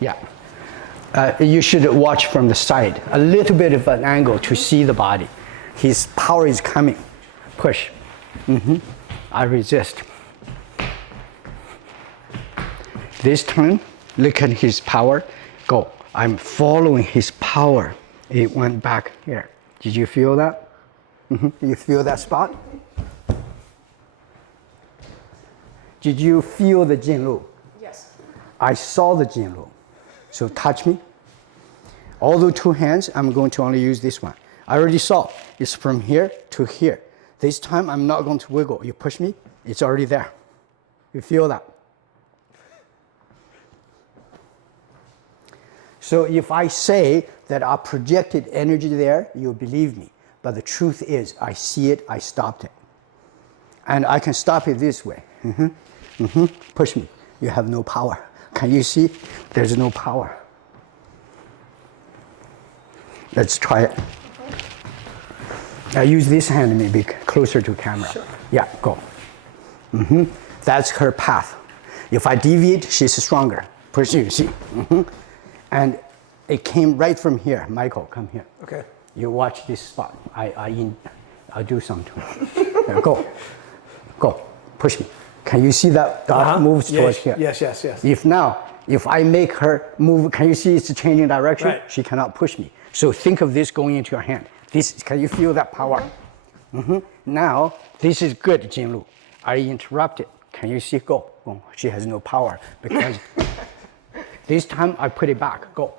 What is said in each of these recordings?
Yeah. You should watch from the side, a little bit of an angle to see the body. His power is coming. Push. I resist. This time, look at his power. Go. I'm following his power. It went back here. Did you feel that? You feel that spot? Did you feel the Jinlu? Yes. I saw the Jinlu. So touch me. All the two hands, I'm going to only use this one. I already saw. It's from here to here. This time, I'm not going to wiggle. You push me, it's already there. You feel that? So if I say that I projected energy there, you believe me. But the truth is, I see it, I stopped it. And I can stop it this way. Push me. You have no power. Can you see? There's no power. Let's try it. I use this hand maybe closer to camera. Sure. Yeah, go. That's her path. If I deviate, she's stronger. Push, you see. And it came right from here. Michael, come here. Okay. You watch this spot. I'll do something. Now go. Go. Push me. Can you see that dot moves towards here? Yes. If I make her move, can you see it's changing direction? Right. She cannot push me. So think of this going into your hand. Can you feel that power? Now, this is good, Jinlu. I interrupted. Can you see? Go. She has no power because this time I put it back. Go.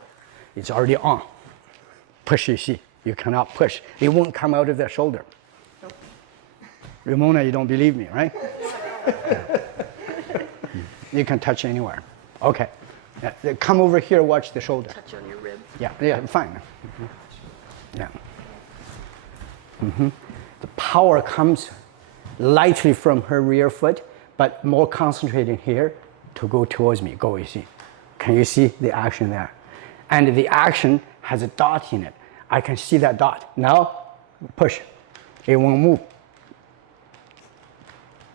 It's already on. Push, you see. You cannot push. It won't come out of their shoulder. Nope. Ramona, you don't believe me, right? You can touch anywhere. Okay. Come over here, watch the shoulder. Touch on your rib. Yeah, fine. Yeah. The power comes lightly from her rear foot, but more concentrated here to go towards me. Go, you see. Can you see the action there? And the action has a dot in it. I can see that dot. Now, push. It won't move.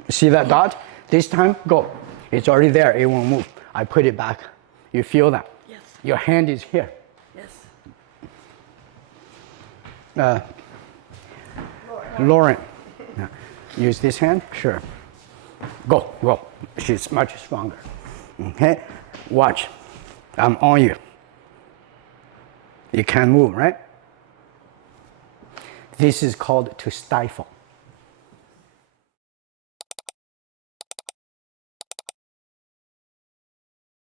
See that dot? This time, go. It's already there. It won't move. I put it back. You feel that? Yes. Your hand is here. Yes. Lauren. Yeah. Use this hand? Sure. Go. She's much stronger. Okay? Watch. I'm on you. You can't move, right? This is called to stifle.